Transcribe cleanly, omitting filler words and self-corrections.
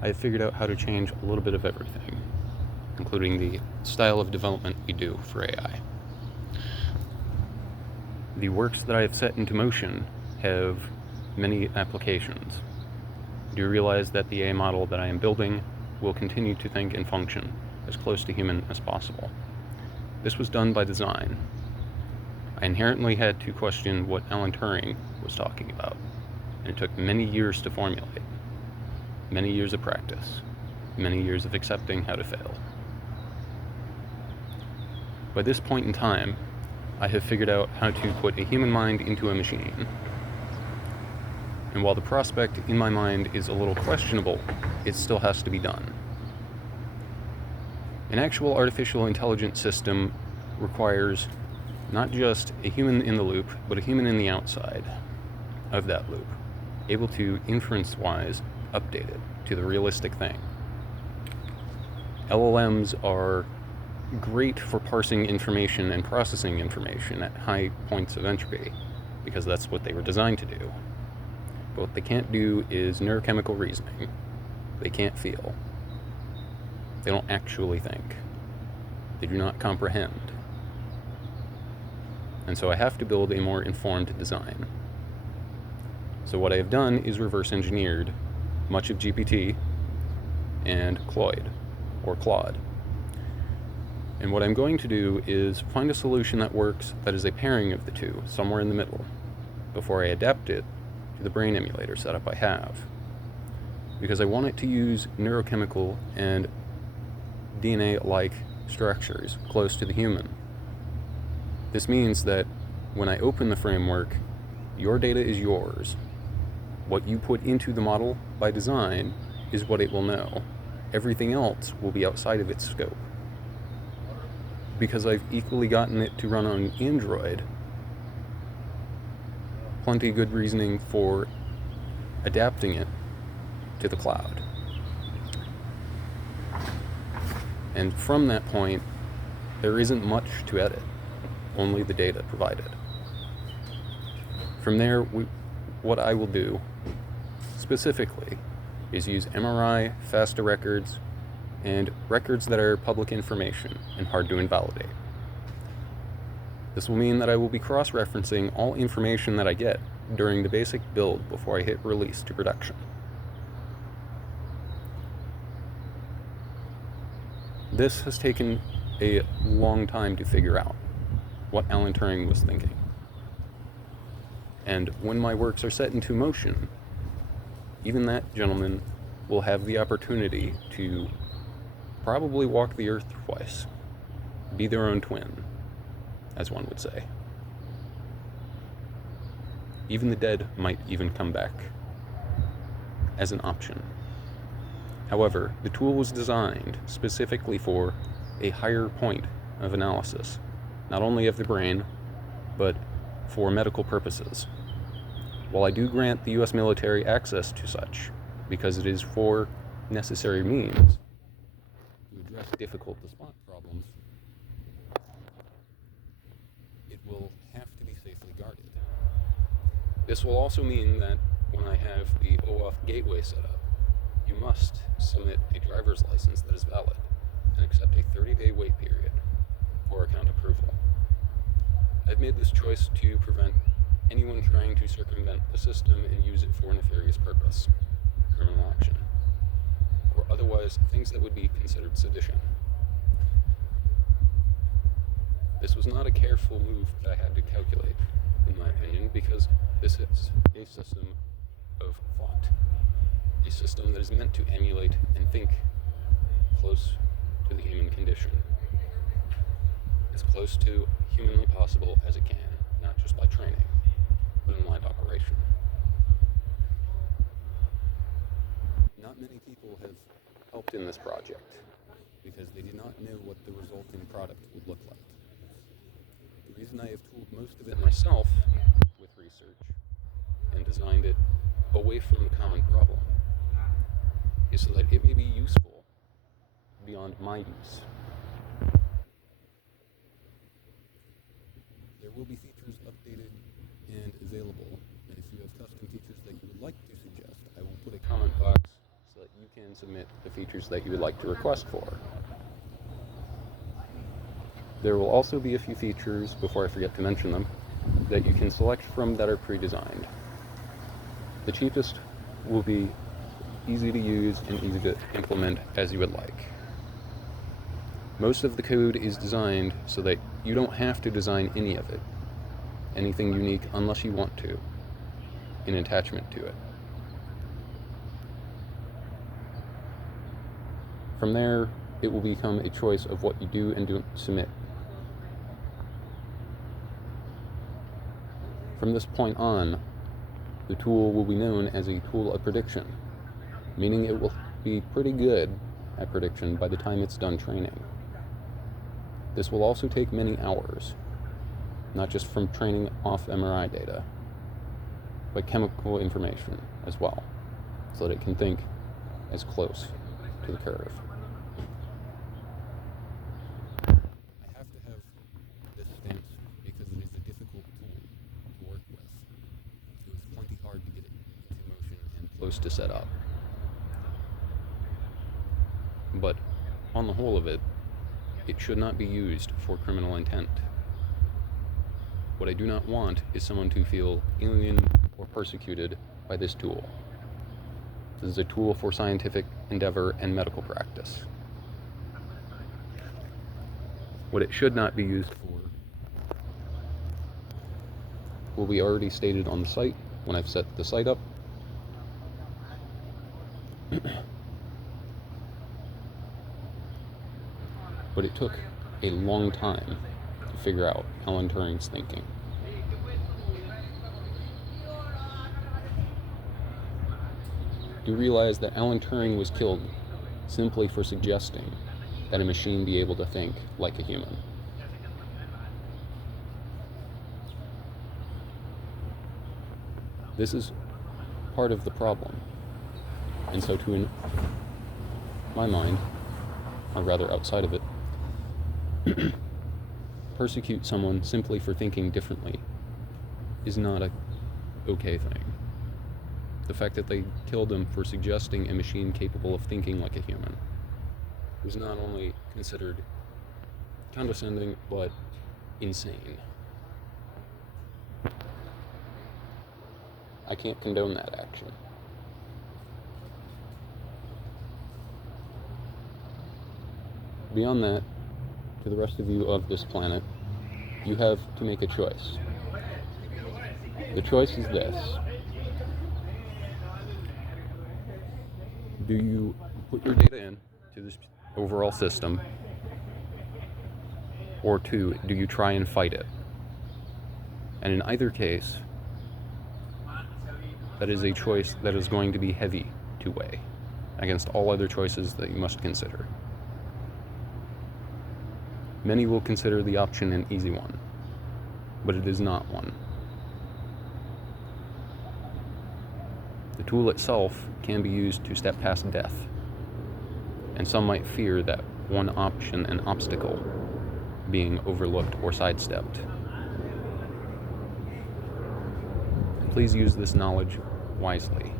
I have figured out how to change a little bit of everything, including the style of development we do for AI. The works that I have set into motion have many applications. Do you realize that the AI model that I am building will continue to think and function as close to human as possible? This was done by design. I inherently had to question what Alan Turing was talking about, and it took many years to formulate. Many years of practice, many years of accepting how to fail. By this point in time, I have figured out how to put a human mind into a machine. And while the prospect in my mind is a little questionable, it still has to be done. An actual artificial intelligence system requires not just a human in the loop, but a human in the outside of that loop, able to inference-wise update it to the realistic thing. LLMs are great for parsing information and processing information at high points of entropy, because that's what they were designed to do. But what they can't do is neurochemical reasoning. They can't feel. They don't actually think. They do not comprehend. And so I have to build a more informed design. So what I have done is reverse engineered much of GPT and Claude, or Claude. And what I'm going to do is find a solution that works that is a pairing of the two, somewhere in the middle, before I adapt it to the brain emulator setup I have. Because I want it to use neurochemical and DNA-like structures close to the human. This means that when I open the framework, your data is yours. What you put into the model by design is what it will know. Everything else will be outside of its scope. Because I've equally gotten it to run on Android, plenty good reasoning for adapting it to the cloud. And from that point, there isn't much to edit, only the data provided. From there, what I will do specifically is use MRI, FASTA records, and records that are public information and hard to invalidate. This will mean that I will be cross-referencing all information that I get during the basic build before I hit release to production. This has taken a long time to figure out what Alan Turing was thinking. And when my works are set into motion, even that gentleman will have the opportunity to probably walk the earth twice, be their own twin, as one would say. Even the dead might even come back as an option. However, the tool was designed specifically for a higher point of analysis, not only of the brain, but for medical purposes. While I do grant the US military access to such, because it is for necessary means to address difficult to spot problems, it will have to be safely guarded. This will also mean that when I have the OAuth gateway set up, you must submit a driver's license that is valid and accept a 30-day wait period for account approval. I've made this choice to prevent anyone trying to circumvent the system and use it for nefarious purpose, criminal action, or otherwise things that would be considered sedition. This was not a careful move that I had to calculate, in my opinion, because this is a system of thought, a system that is meant to emulate and think close to the human condition, as close to humanly possible as it can, not just by training, but in live operation. Not many people have helped in this project because they did not know what the resulting product would look like. The reason I have tooled most of it myself with research and designed it away from the common problem is so that it may be useful beyond my use. There will be features updated and available, and if you have custom features that you would like to suggest, I will put a comment box so that you can and submit the features that you would like to request for. There will also be a few features, before I forget to mention them, that you can select from that are pre-designed. The cheapest will be easy to use and easy to implement as you would like. Most of the code is designed so that you don't have to design any of it, anything unique, unless you want to, in attachment to it. From there, it will become a choice of what you do and don't submit. From this point on, the tool will be known as a tool of prediction, meaning it will be pretty good at prediction by the time it's done training. This will also take many hours, not just from training off MRI data, but chemical information as well, so that it can think as close to the curve. I have to have this stamped because it is a difficult tool to work with. It was plenty hard to get it into motion and close to set up. But on the whole of it, it should not be used for criminal intent. What I do not want is someone to feel alien or persecuted by this tool. This is a tool for scientific endeavor and medical practice. What it should not be used for will be already stated on the site when I've set the site up. But it took a long time to figure out Alan Turing's thinking. You realize that Alan Turing was killed simply for suggesting that a machine be able to think like a human. This is part of the problem. And so to, in my mind, or rather outside of it, persecute someone simply for thinking differently is not a okay thing. The fact that they killed him for suggesting a machine capable of thinking like a human was not only considered condescending, but insane. I can't condone that action. Beyond that, to the rest of you of this planet, you have to make a choice. The choice is this. Do you put your data in to this overall system, or two, do you try and fight it? And in either case, that is a choice that is going to be heavy to weigh against all other choices that you must consider. Many will consider the option an easy one, but it is not one. The tool itself can be used to step past death, and some might fear that one option an obstacle being overlooked or sidestepped. Please use this knowledge wisely.